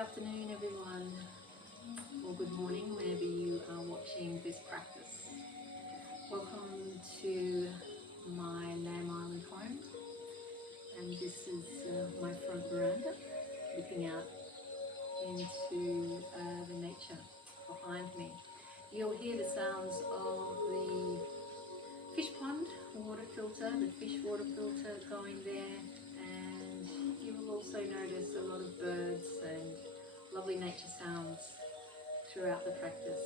afternoon everyone, or good morning whenever you are watching this practice. Welcome to my lamb island home, and this is my front veranda looking out into the nature behind me. You'll hear the sounds of the fish pond water filter, the fish water filter going there, and you will also notice a lot of birds and lovely nature sounds throughout the practice.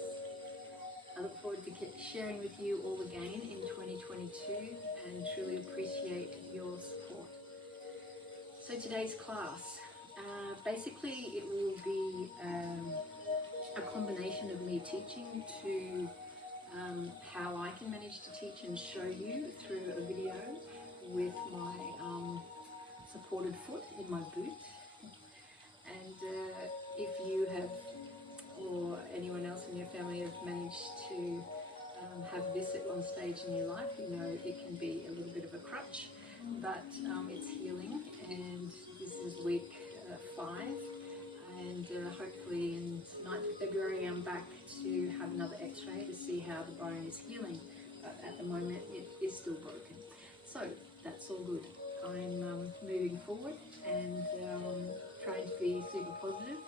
I look forward to sharing with you all again in 2022 and truly appreciate your support. So today's class, basically it will be a combination of me teaching to how I can manage to teach and show you through a video with my supported foot in my boot. And if you have, or anyone else in your family has managed to have this at one stage in your life, you know it can be a little bit of a crutch, but it's healing, and this is week 5. And hopefully in 9th of February I'm back to have another x-ray to see how the bone is healing, but at the moment it is still broken. So that's all good. I'm moving forward and trying to be super positive,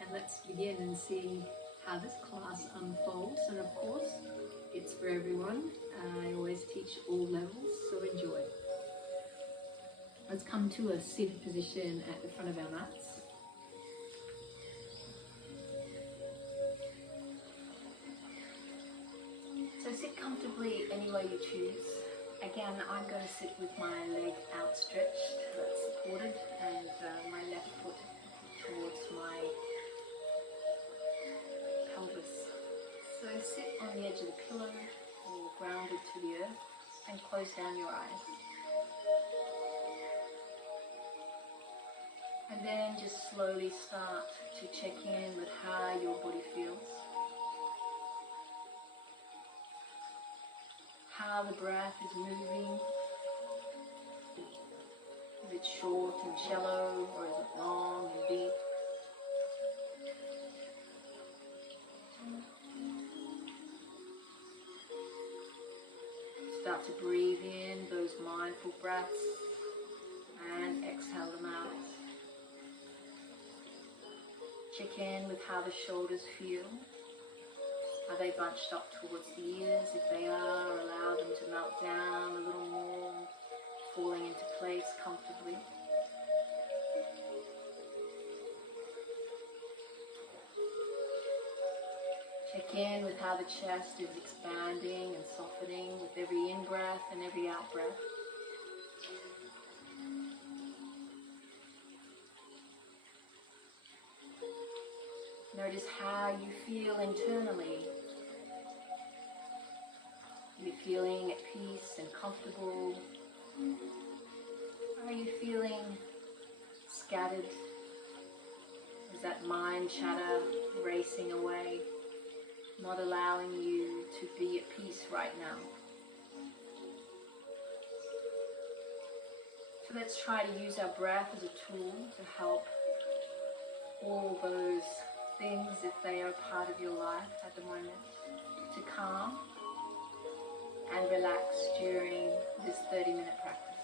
and let's begin and see how this class unfolds. And of course it's for everyone. I always teach all levels, so enjoy. Let's come to a seated position at the front of our mats. So sit comfortably any way you choose. Again, I'm going to sit with my leg outstretched, that's supported, and my left foot towards my pelvis. So sit on the edge of the pillow or grounded to the earth and close down your eyes. And then just slowly start to check in with how your body feels. How the breath is moving. Is it short and shallow, or is it long and deep? Start to breathe in those mindful breaths and exhale them out. Check in with how the shoulders feel. Are they bunched up towards the ears? If they are, allow them to melt down a little more, falling into place comfortably. Check in with how the chest is expanding and softening with every in-breath and every out-breath. Notice how you feel internally. Are you feeling at peace and comfortable? Are you feeling scattered? Is that mind chatter racing away, not allowing you to be at peace right now? So let's try to use our breath as a tool to help all those things, if they are part of your life at the moment, to calm and relax during this 30-minute practice.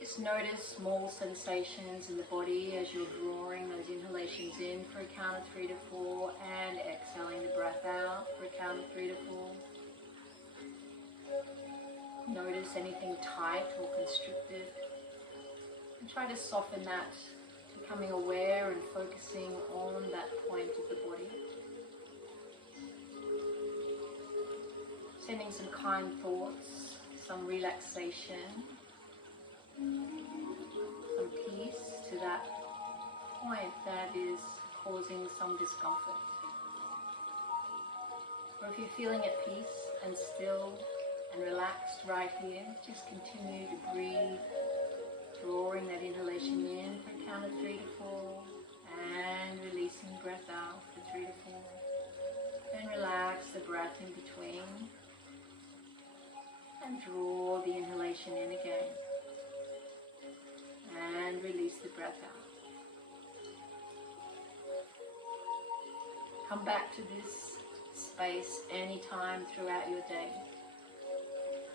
Just notice small sensations in the body as you're drawing those inhalations in for a count of 3 to 4 and exhaling the breath out for a count of 3 to 4. Notice anything tight or constricted, and try to soften that, becoming aware and focusing on that point of the body. Sending some kind thoughts, some relaxation, some peace to that point that is causing some discomfort. Or if you're feeling at peace and still and relaxed right here, just continue to breathe, drawing that inhalation in for a count of 3 to 4 and releasing breath out for 3 to 4. Then relax the breath in between. And draw the inhalation in again. And release the breath out. Come back to this space anytime throughout your day.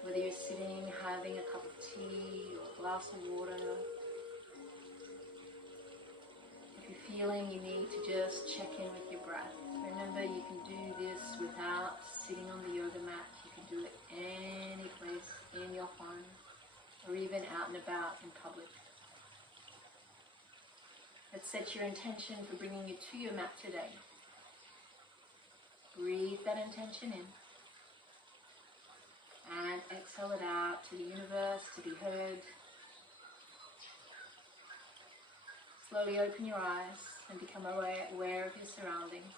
Whether you're sitting, having a cup of tea or a glass of water. If you're feeling you need to just check in with your breath. Remember, you can do this without sitting on the yoga mat. You can do it any place in your home or even out and about in public. Let's set your intention for bringing you to your mat today. Breathe that intention in and exhale it out to the universe to be heard. Slowly open your eyes and become aware of your surroundings.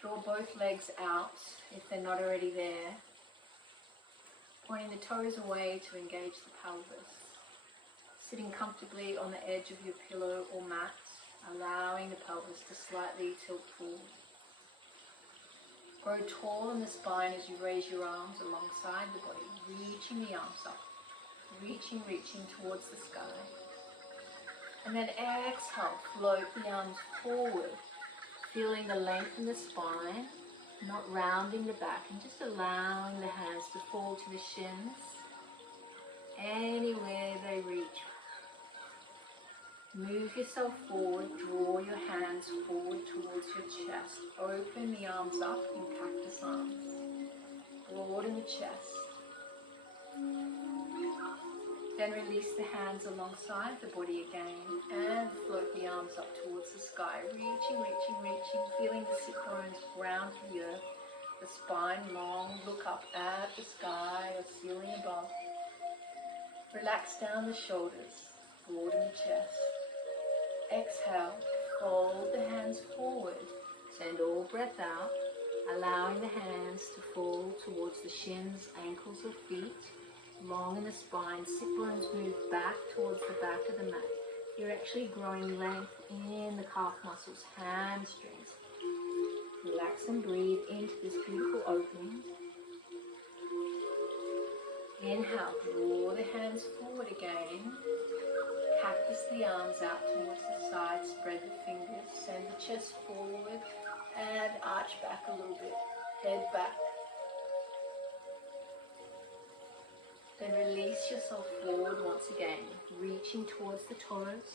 Draw both legs out if they're not already there, pointing the toes away to engage the pelvis. Sitting comfortably on the edge of your pillow or mat, allowing the pelvis to slightly tilt forward. Grow tall in the spine as you raise your arms alongside the body, reaching the arms up, reaching towards the sky. And then exhale, float the arms forward, feeling the length in the spine, not rounding the back, and just allowing the hands to fall to the shins, anywhere they reach. Move yourself forward, draw your hands forward towards your chest. Open the arms up in cactus arms. Broaden the chest. Then release the hands alongside the body again and float the arms up towards the sky. Reaching, feeling the sit bones ground to the earth. The spine long, look up at the sky or ceiling above. Relax down the shoulders, broaden the chest. Exhale, fold the hands forward, send all breath out, allowing the hands to fall towards the shins, ankles or feet, long in the spine. Sit bones move back towards the back of the mat. You're actually growing length in the calf muscles, hamstrings. Relax and breathe into this beautiful opening. Inhale, draw the hands forward again. Cactus the arms out towards the side, spread the fingers, send the chest forward and arch back a little bit, head back. Then release yourself forward once again, reaching towards the toes.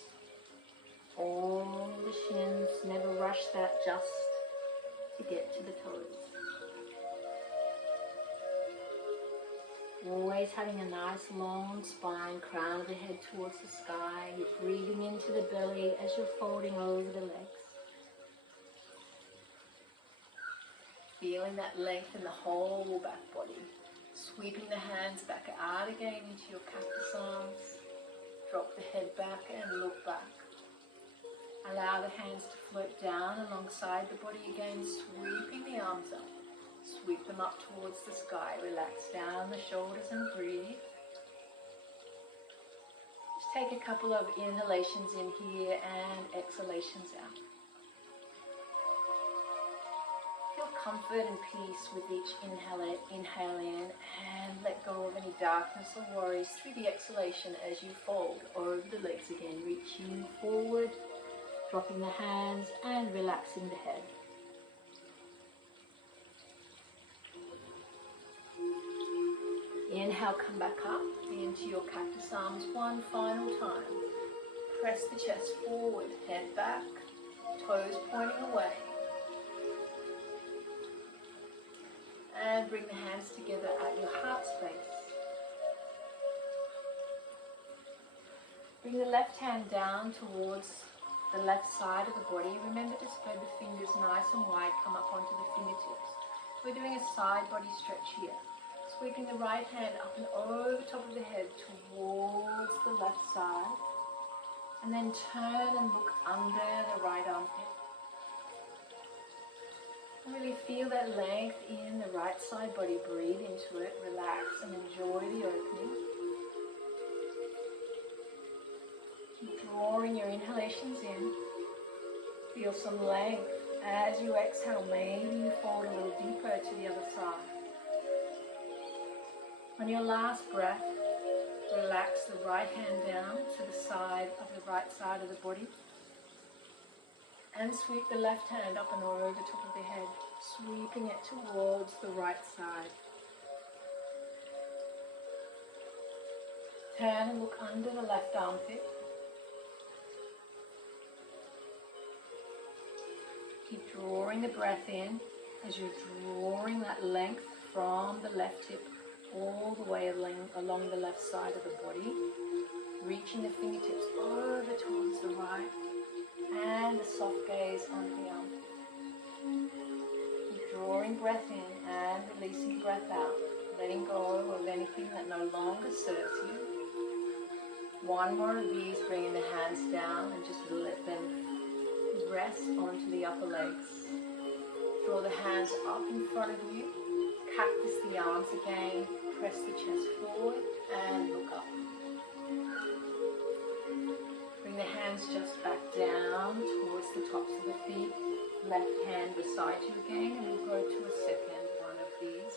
All the shins, never rush that, just to get to the toes. Always having a nice long spine, crown of the head towards the sky. You're breathing into the belly as you're folding over the legs. Feeling that length in the whole back body. Sweeping the hands back out again into your cactus arms. Drop the head back and look back. Allow the hands to float down alongside the body again, sweeping the arms up. Sweep them up towards the sky. Relax down the shoulders and breathe. Just take a couple of inhalations in here and exhalations out. Feel comfort and peace with each inhale in, and let go of any darkness or worries through the exhalation as you fold over the legs again, reaching forward, dropping the hands and relaxing the head. Inhale, come back up into your cactus arms one final time. Press the chest forward, head back, toes pointing away. And bring the hands together at your heart space. Bring the left hand down towards the left side of the body. Remember to spread the fingers nice and wide, come up onto the fingertips. We're doing a side body stretch here. Sweeping the right hand up and over top of the head towards the left side. And then turn and look under the right armpit. Really feel that length in the right side body. Breathe into it, relax and enjoy the opening. Keep drawing your inhalations in. Feel some length. As you exhale, maybe you fold a little deeper to the other side. On your last breath, relax the right hand down to the side of the right side of the body and sweep the left hand up and over the top of the head, sweeping it towards the right side. Turn and look under the left armpit. Keep drawing the breath in as you're drawing that length from the left hip all the way along the left side of the body, reaching the fingertips over towards the right and a soft gaze onto the armpit. Keep drawing breath in and releasing breath out, letting go of anything that no longer serves you. One more of these, bringing the hands down and just let them rest onto the upper legs. Draw the hands up in front of you, cactus the arms again, press the chest forward and look up. Bring the hands just back down towards the tops of the feet, left hand beside you again, and we'll go to a second one of these.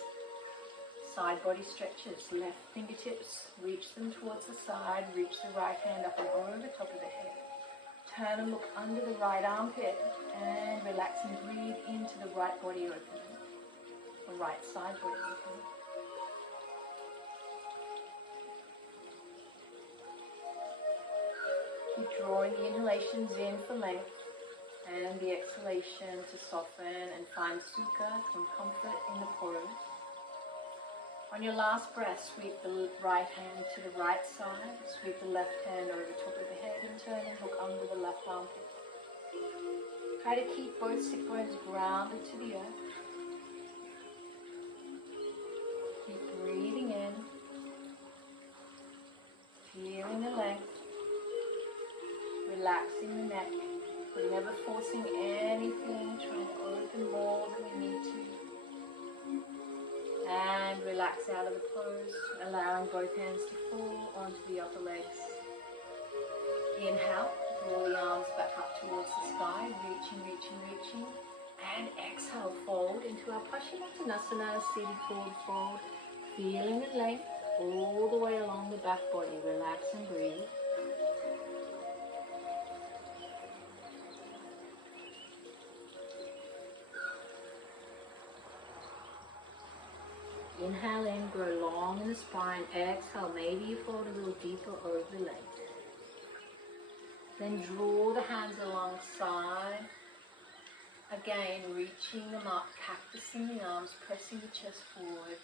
Side body stretches, left fingertips, reach them towards the side, reach the right hand up and over the top of the head. Turn and look under the right armpit and relax and breathe into the right body opening, the right side body opening. Keep drawing the inhalations in for length and the exhalation to soften and find sukha and comfort in the pose. On your last breath, sweep the right hand to the right side, sweep the left hand over the top of the head and turn and look under the left armpit. Try to keep both sit bones grounded to the earth. Keep breathing in, feeling the length, relaxing the neck, but never forcing anything, trying to open more than we need to. And relax out of the pose, allowing both hands to fall onto the upper legs. Inhale, draw the arms back up towards the sky, reaching, reaching, reaching. And exhale, fold into our Paschimottanasana, seated forward fold. Feeling the length all the way along the back body. Relax and breathe. Inhale in, grow long in the spine. Exhale, maybe you fold a little deeper over the leg. Then draw the hands alongside. Again, reaching them up, cactusing the arms, pressing the chest forward,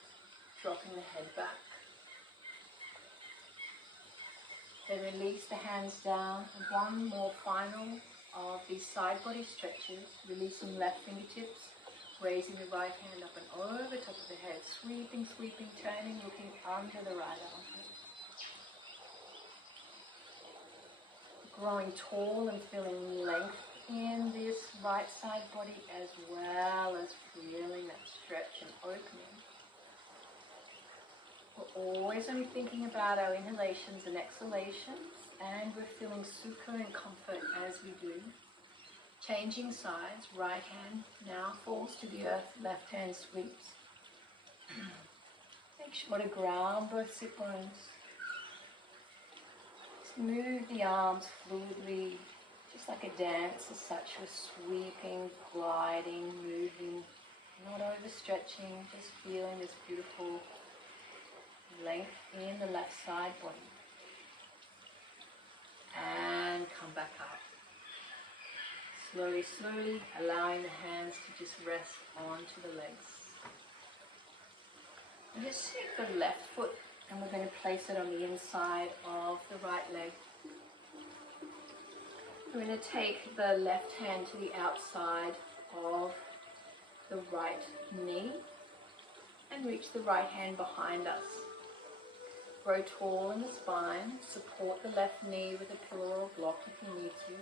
dropping the head back. Then release the hands down. And one more final of these side body stretches, releasing left fingertips. Raising the right hand up and over the top of the head, sweeping, sweeping, turning, looking under the right armpit. Growing tall and feeling length in this right side body as well as feeling that stretch and opening. We're always only thinking about our inhalations and exhalations, and we're feeling sukha and comfort as we do. Changing sides, right hand now falls to the earth, left hand sweeps. Make sure to ground both sit bones. Just move the arms fluidly, just like a dance as such. We're sweeping, gliding, moving, not overstretching, just feeling this beautiful length in the left side body. And come back up. Slowly, slowly, allowing the hands to just rest onto the legs. And just take the left foot and we're going to place it on the inside of the right leg. We're going to take the left hand to the outside of the right knee and reach the right hand behind us. Grow tall in the spine, support the left knee with a pillow or block if you need to.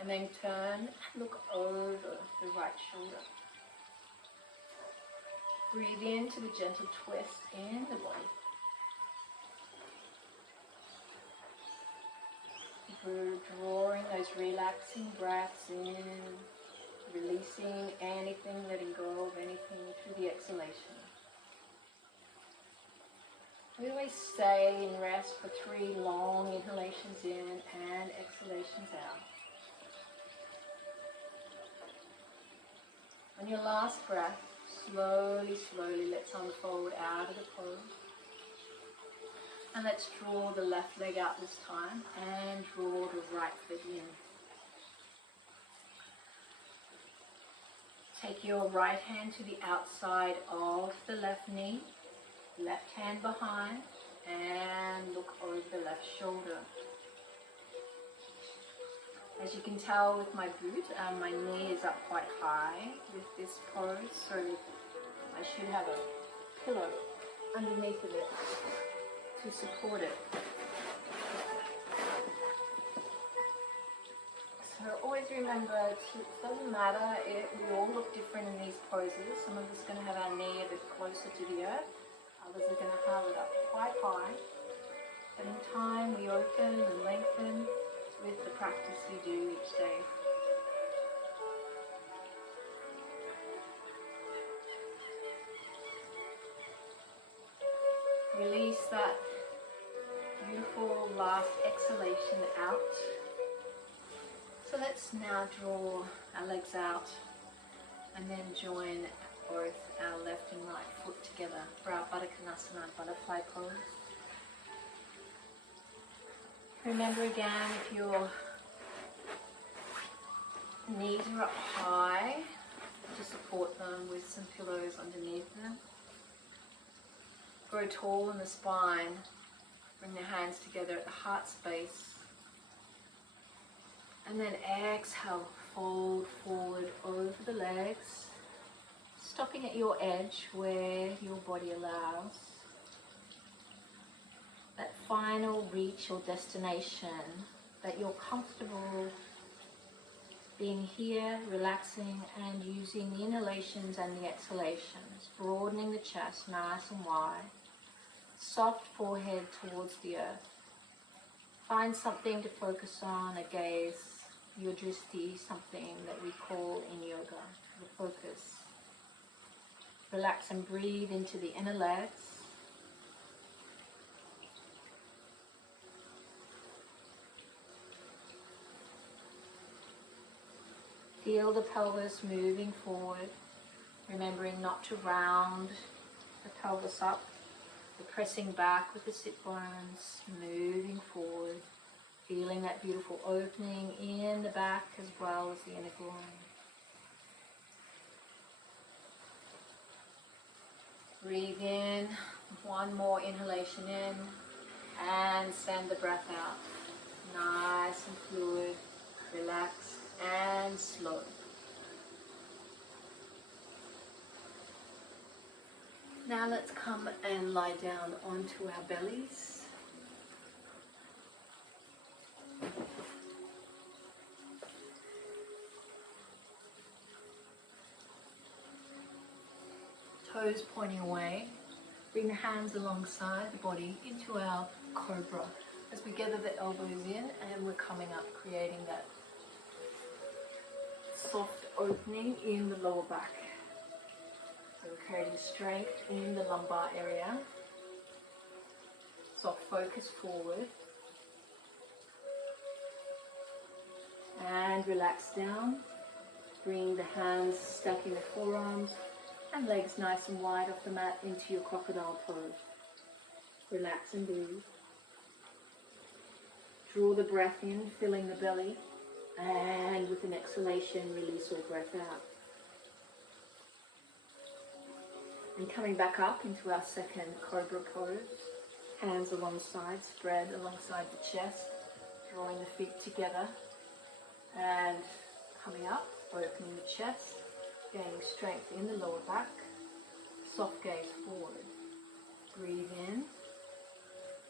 And then turn and look over the right shoulder. Breathe into the gentle twist in the body. We're drawing those relaxing breaths in, releasing anything, letting go of anything through the exhalation. We always stay in rest for 3 long inhalations in and exhalations out. On your last breath, slowly, slowly let's unfold out of the pose. And let's draw the left leg out this time and draw the right foot in. Take your right hand to the outside of the left knee, left hand behind, and look over the left shoulder. As you can tell with my boot, my knee is up quite high with this pose, so I should have a pillow underneath of it to support it. So always remember, it doesn't matter, we all look different in these poses. Some of us are going to have our knee a bit closer to the earth, others are going to have it up quite high. But in time we open and lengthen with the practice we do each day. Release that beautiful last exhalation out. So let's now draw our legs out and then join both our left and right foot together for our Baddha Konasana butterfly pose. Remember again, if your knees are up high, to support them with some pillows underneath them. Grow tall in the spine. Bring the hands together at the heart space. And then exhale, fold forward over the legs, stopping at your edge where your body allows. That final reach or destination, that you're comfortable being here, relaxing and using the inhalations and the exhalations, broadening the chest nice and wide, soft forehead towards the earth. Find something to focus on, a gaze, your drishti, something that we call in yoga, the focus. Relax and breathe into the inner legs. Feel the pelvis moving forward, remembering not to round the pelvis up, but pressing back with the sit bones, moving forward, feeling that beautiful opening in the back as well as the inner groin. Breathe in, one more inhalation in, and send the breath out. Nice and fluid, relaxed and slow. Now let's come and lie down onto our bellies. Toes pointing away. Bring the hands alongside the body into our cobra as we gather the elbows in and we're coming up, creating that soft opening in the lower back. So we're creating strength in the lumbar area. Soft focus forward. And relax down. Bring the hands, stacking the forearms and legs nice and wide off the mat into your crocodile pose. Relax and breathe. Draw the breath in, filling the belly. And with an exhalation, release all breath out. And coming back up into our second cobra pose. Hands alongside, spread alongside the chest. Drawing the feet together. And coming up, opening the chest. Gaining strength in the lower back. Soft gaze forward. Breathe in.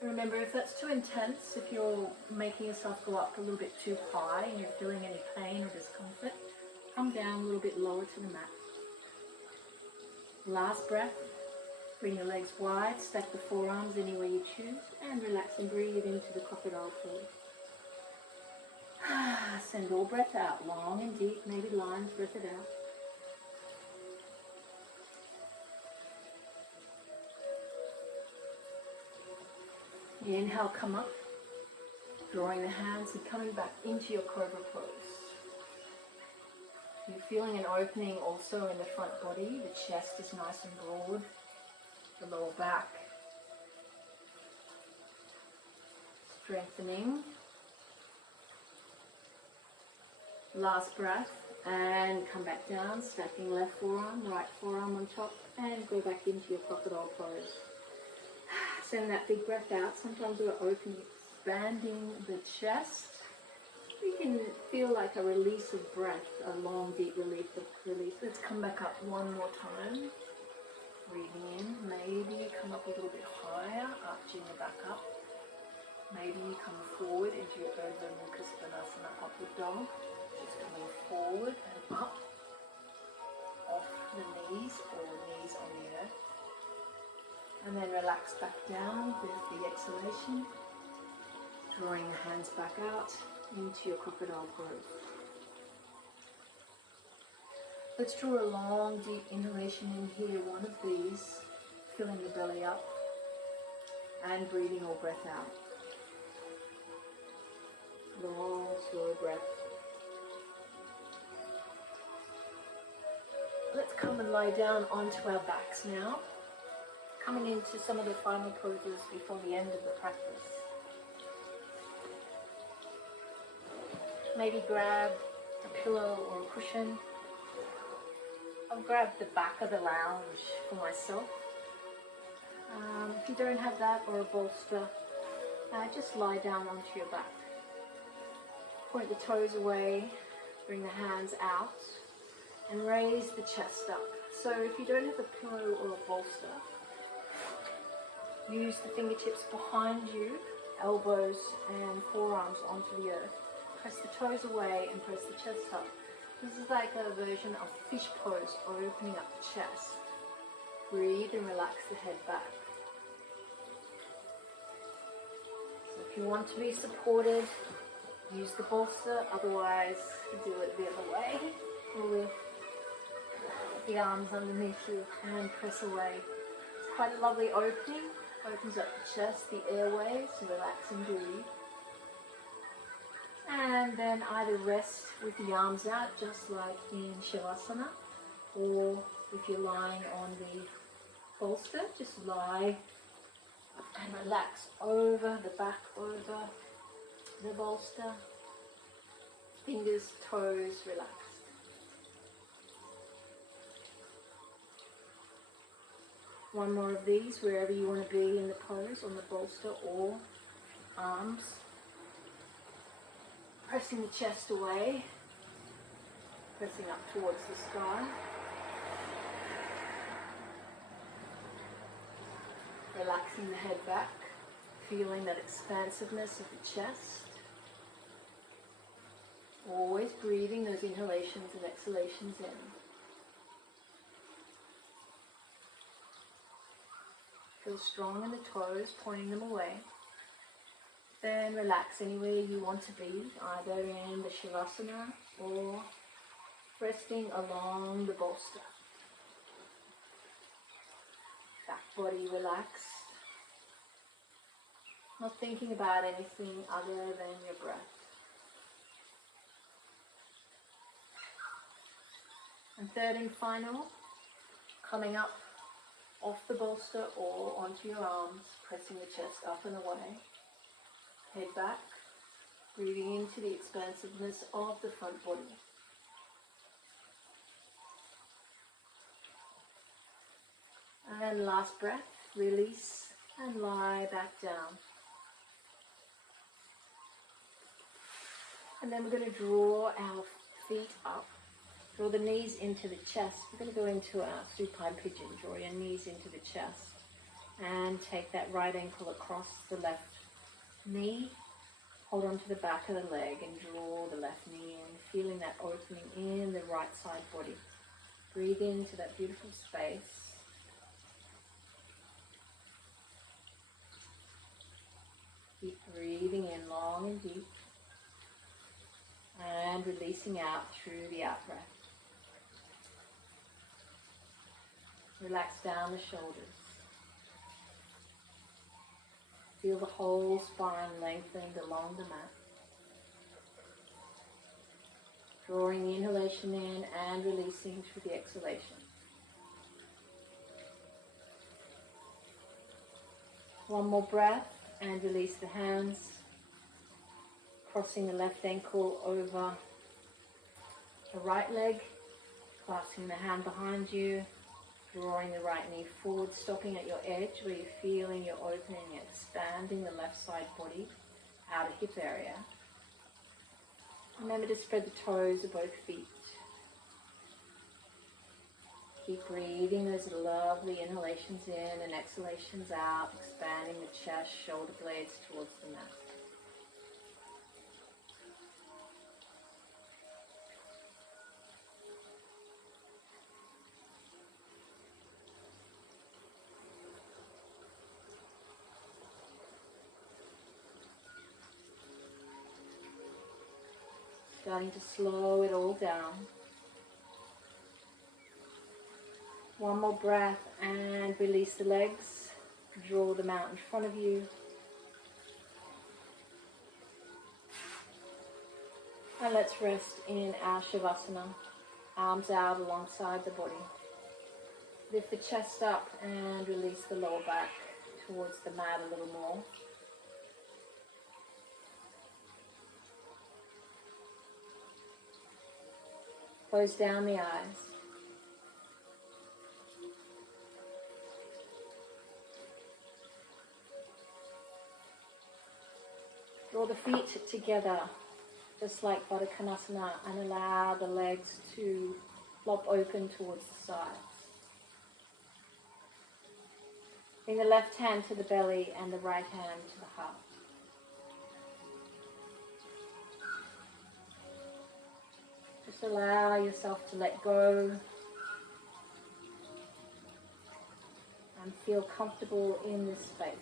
Remember, if that's too intense, if you're making yourself go up a little bit too high and you're feeling any pain or discomfort, come down a little bit lower to the mat. Last breath. Bring your legs wide, stack the forearms any way you choose, and relax and breathe into the crocodile pose. Send all breath out, long and deep, maybe lines, breath it out. Inhale, come up, drawing the hands and coming back into your cobra pose. You're feeling an opening also in the front body. The chest is nice and broad, the lower back strengthening. Last breath, and come back down, stacking left forearm, right forearm on top, and go back into your crocodile pose. Send that big breath out. Sometimes we're opening, expanding the chest. You can feel like a release of breath, a long, deep release. Let's come back up one more time. Breathing in. Maybe come up a little bit higher, arching your back up. Maybe you come forward into your Urdhva Mukha Svanasana, upward dog. Just coming forward and up, off the knees or knees on the earth. And then relax back down with the exhalation, drawing the hands back out into your crocodile pose. Let's draw a long, deep inhalation in here, one of these, filling the belly up, and breathing all breath out. Long, slow breath. Let's come and lie down onto our backs now, coming into some of the final poses before the end of the practice. Maybe grab a pillow or a cushion. I've grabbed the back of the lounge for myself. If you don't have that or a bolster, just lie down onto your back. Point the toes away, bring the hands out, and raise the chest up. So if you don't have a pillow or a bolster, use the fingertips behind you, elbows and forearms onto the earth. Press the toes away and press the chest up. This is like a version of fish pose, or opening up the chest. Breathe and relax the head back. So if you want to be supported, use the bolster, otherwise do it the other way, with the arms underneath you and press away. It's quite a lovely opening, opens up the chest, the airways, so relax and breathe. And then either rest with the arms out, just like in Shavasana, or if you're lying on the bolster, just lie and relax over the back, over the bolster, fingers, toes relaxed. One more of these, wherever you want to be in the pose, on the bolster or arms. Pressing the chest away, pressing up towards the sky. Relaxing the head back, feeling that expansiveness of the chest. Always breathing those inhalations and exhalations in. Feel strong in the toes, pointing them away. Then relax anywhere you want to be, either in the Shavasana or resting along the bolster. Back body relaxed. Not thinking about anything other than your breath. And third and final, coming up off the bolster or onto your arms, pressing the chest up and away. Head back, breathing into the expansiveness of the front body. And last breath, release and lie back down. And then we're going to draw our feet up. Draw the knees into the chest. We're going to go into our supine pigeon. Draw your knees into the chest. And take that right ankle across the left knee. Hold on to the back of the leg and draw the left knee in. Feeling that opening in the right side body. Breathe into that beautiful space. Keep breathing in long and deep. And releasing out through the out breath. Relax down the shoulders. Feel the whole spine lengthened along the mat. Drawing the inhalation in and releasing through the exhalation. One more breath and release the hands. Crossing the left ankle over the right leg. Clasping the hand behind you. Drawing the right knee forward, stopping at your edge where you're feeling you're opening and expanding the left side body, outer hip area. Remember to spread the toes of both feet. Keep breathing those lovely inhalations in and exhalations out, expanding the chest, shoulder blades towards the mat. Starting to slow it all down. One more breath and release the legs. Draw them out in front of you. And let's rest in our Shavasana. Arms out alongside the body. Lift the chest up and release the lower back towards the mat a little more. Close down the eyes. Draw the feet together, just like Baddha Konasana, and allow the legs to flop open towards the sides. Bring the left hand to the belly and the right hand to the heart. Just allow yourself to let go and feel comfortable in this space.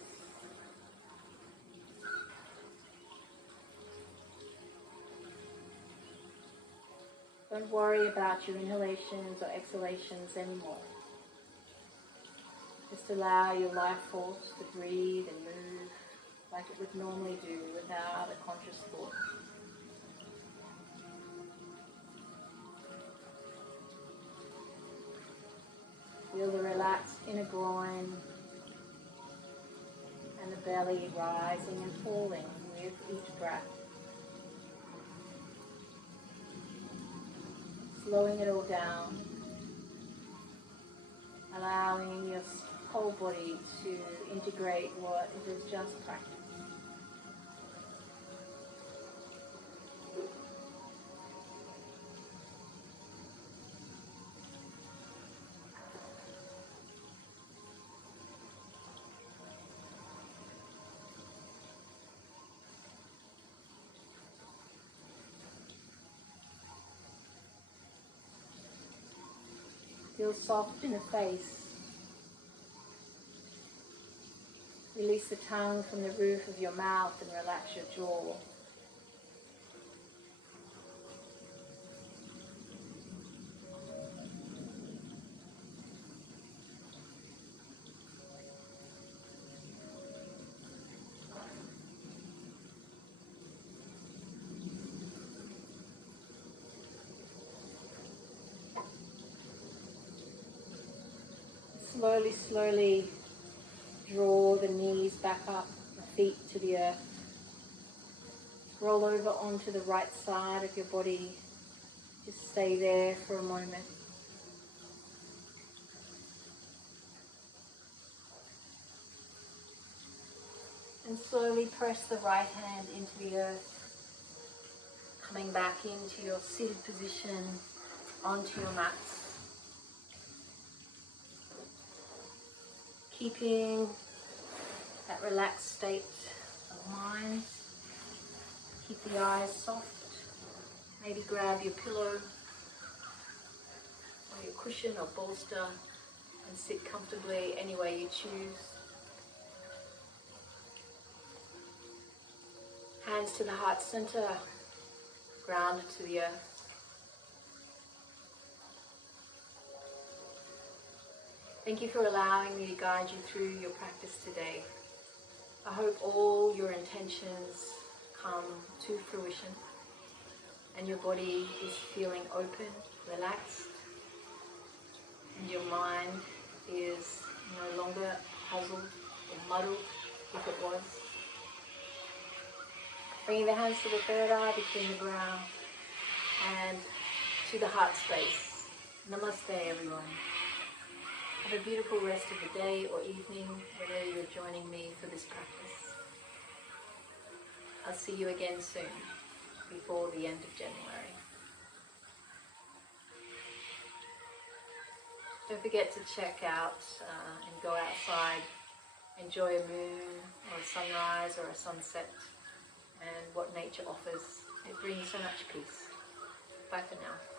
Don't worry about your inhalations or exhalations anymore. Just allow your life force to breathe and move like it would normally do without a conscious thought. Feel the relaxed inner groin and the belly rising and falling with each breath. Slowing it all down, allowing your whole body to integrate what it has just practiced. Feel soft in the face. Release the tongue from the roof of your mouth and relax your jaw. Slowly draw the knees back up, the feet to the earth. Roll over onto the right side of your body. Just stay there for a moment. And slowly press the right hand into the earth, coming back into your seated position onto your mats. Keeping that relaxed state of mind. Keep the eyes soft. Maybe grab your pillow or your cushion or bolster and sit comfortably any way you choose. Hands to the heart center, grounded to the earth. Thank you for allowing me to guide you through your practice today. I hope all your intentions come to fruition and your body is feeling open, relaxed, and your mind is no longer puzzled or muddled if it was. Bringing the hands to the third eye between the brow and to the heart space. Namaste, everyone. Have a beautiful rest of the day or evening whenever you're joining me for this practice. I'll see you again soon, before the end of January. Don't forget to check out and go outside, enjoy a moon or a sunrise or a sunset and what nature offers. It brings so much peace. Bye for now.